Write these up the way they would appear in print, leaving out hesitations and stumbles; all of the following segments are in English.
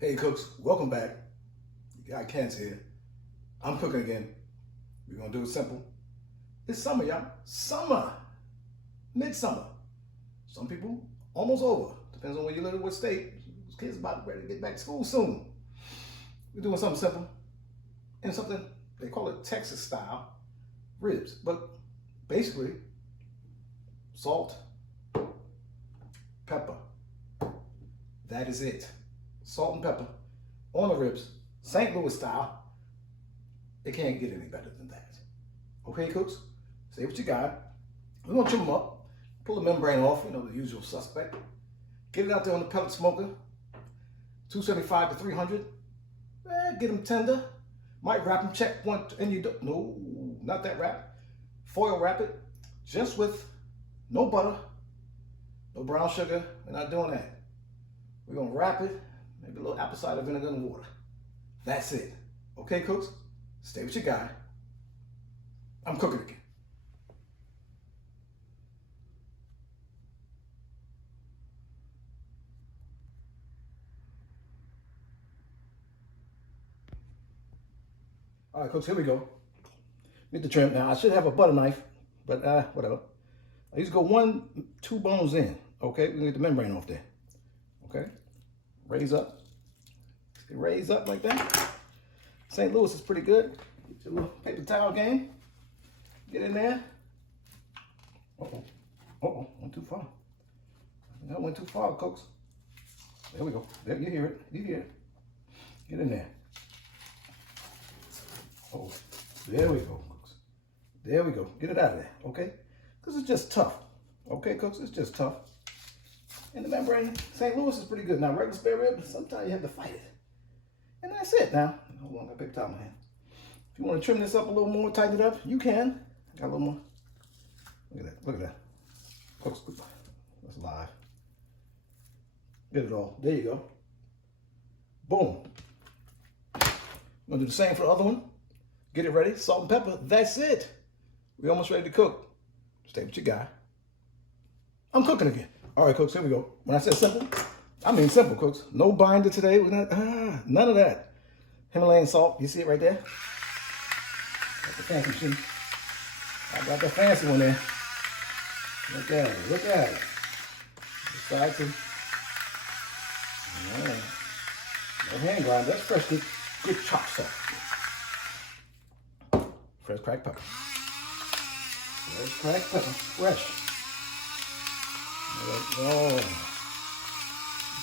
Hey cooks, welcome back. Your guy Ken's here. I'm cooking again. We're gonna do it simple. It's summer, y'all. Summer. Midsummer. Some people almost over. Depends on where you live in what state. Kids about ready to get back to school soon. We're doing something simple. And something, they call it Texas style ribs. But basically, salt, pepper. That is it. Salt and pepper on the ribs, St. Louis style. It can't get any better than that. Okay, cooks? Say what you got. We're gonna trim them up, pull the membrane off, the usual suspect. Get it out there on the pellet smoker, 275 to 300. Get them tender. Might wrap them, check one, and you don't, no, not that wrap. Foil wrap it, just with no butter, no brown sugar. We're not doing that. We're gonna wrap it, maybe a little apple cider vinegar and water. That's it. Okay, cooks? Stay with your guy. I'm cooking again. All right, cooks, here we go. Get the trim. Now, I should have a butter knife, but whatever. I used to go 2 bones in. Okay, we can get the membrane off there. Okay, raise up. Raise up like that. St. Louis is pretty good. Get your little paper towel game. Get in there. Went too far. That went too far, cooks. There we go. There, you hear it. You hear it. Get in there. Oh, there we go, cooks. There we go. Get it out of there, okay? Because it's just tough. Okay, cooks, it's just tough. And the membrane, St. Louis is pretty good. Now, regular spare rib, sometimes you have to fight it. And that's it now. Hold on, I got a paper towel in my hand. If you want to trim this up a little more, tighten it up, you can. Got a little more. Look at that, look at that. Cooks, that's live. Get it all. There you go. Boom. I'm gonna do the same for the other one. Get it ready, salt and pepper, that's it. We're almost ready to cook. Stay with your guy. I'm cooking again. All right, cooks, here we go. When I said simple, I mean simple, cooks. No binder today. We're not, none of that. Himalayan salt, you see it right there? Got the fancy machine. I got the fancy one there. Look at it, look at it. Decide to, no hand grind, that's fresh, good chopped stuff. Fresh cracked pepper. Fresh cracked pepper, fresh. Oh,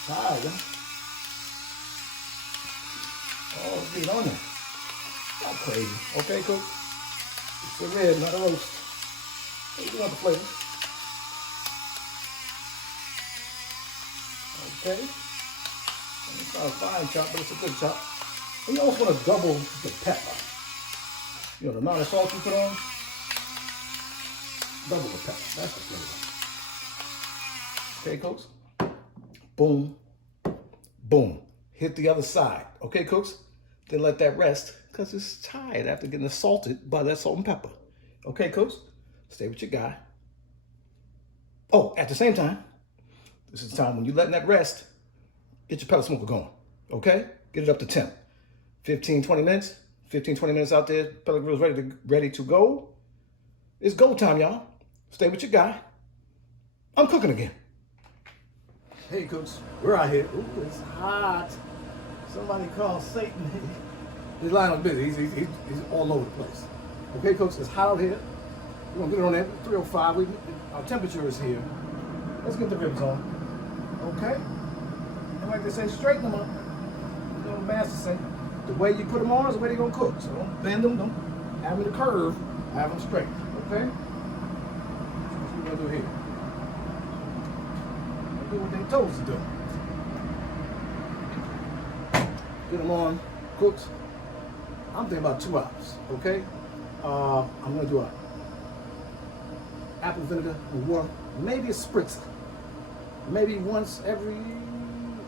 tired, huh? Oh, get on there. Not crazy. Okay, cook? It's a rib, not a roast. Hey, you want the flavor. Okay. It's not a fine chop, but it's a good chop. And you also want to double the pepper. The amount of salt you put on, double the pepper. That's the flavor. Okay, cooks? Boom, boom. Hit the other side. Okay, cooks? Then let that rest because it's tired after getting assaulted by that salt and pepper. Okay, cooks? Stay with your guy. Oh, at the same time, this is the time when you're letting that rest, get your pellet smoker going. Okay? Get it up to temp. 15, 20 minutes. 15, 20 minutes out there. Pellet grill's ready to go. It's go time, y'all. Stay with your guy. I'm cooking again. Hey, cooks. We're out here. Ooh, it's hot. Somebody call Satan. His line is busy. He's all over the place. Okay, cooks, it's hot out here. We're going to get it on there. 305. Our temperature is here. Let's get the ribs on. Okay? And like they say, straighten them up. You know what the master say. The way you put them on is the way they're going to cook. So don't bend them, don't have them in a curve, have them straight. Okay? That's what we're going to do here. Do what they told us to do. Get them on, cooks. I'm thinking about 2 hours, okay? I'm going to do a apple vinegar and water, maybe a spritzer. Maybe once every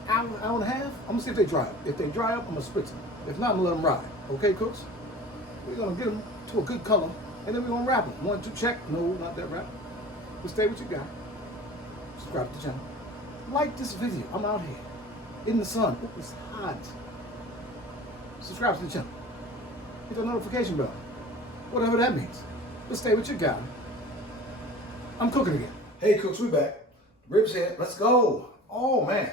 hour, hour and a half. I'm going to see if they dry up. If they dry up, I'm going to spritz them. If not, I'm going to let them ride. Okay, cooks? We're going to get them to a good color, and then we're going to wrap them. 1, 2, check. No, not that wrap. But stay with your guy. Subscribe to the channel. Like this video. I'm out here. in the sun. It was hot. Subscribe to the channel. Hit the notification bell. Whatever that means. But stay with your guy. I'm cooking again. Hey cooks, we back. Ribs here. Let's go. Oh man.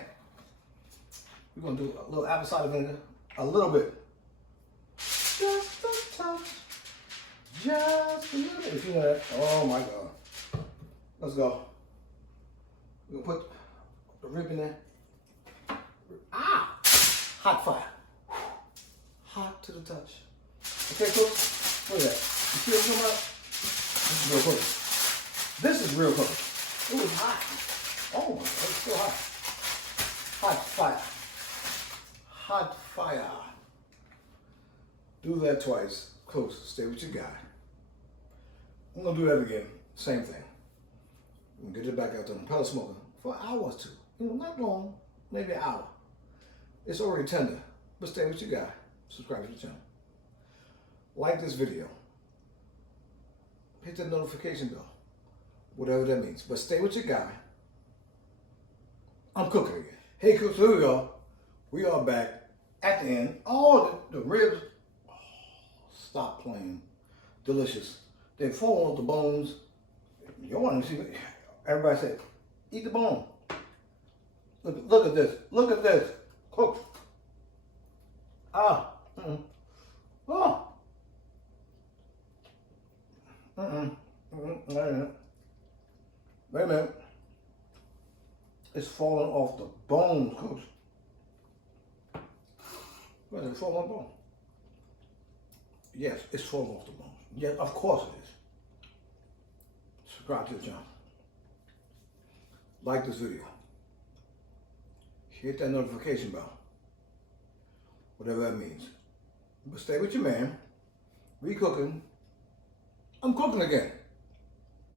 We're gonna do a little apple cider vinegar. A little bit. Just a touch. Just a little bit. If you know that. Oh my God. Let's go. We're gonna put the rib in there. Ah! Hot fire. Hot to the touch. Okay, cooks? Look at that. You see what I'm talking about? This is real cooking. This is real cooking. It was hot. Oh my God, it's so hot. Hot fire. Hot fire. Do that twice. Cooks, stay with your guy. I'm gonna do that again. Same thing. I'm gonna get it back out there on the pellet smoker for an hour or two. You know, not long, maybe an hour. It's already tender, but stay with your guy. Subscribe to the channel. Like this video. Hit the notification bell. Whatever that means. But stay with your guy. I'm cooking again. Hey cooks, here we go. We are back at the end. Oh, the ribs. Oh, stop playing. Delicious. They're falling off the bones. You want to see, everybody say, eat the bone. Look at this. Look at this. Cook. Ah. Oh. Wait a minute. It's falling off the bones, cooks. Wait, it's falling off the bone. Yes, it's falling off the bones. Yes, of course it is. Subscribe to the channel. Like this video. Hit that notification bell. Whatever that means. But stay with your man. We cooking. I'm cooking again.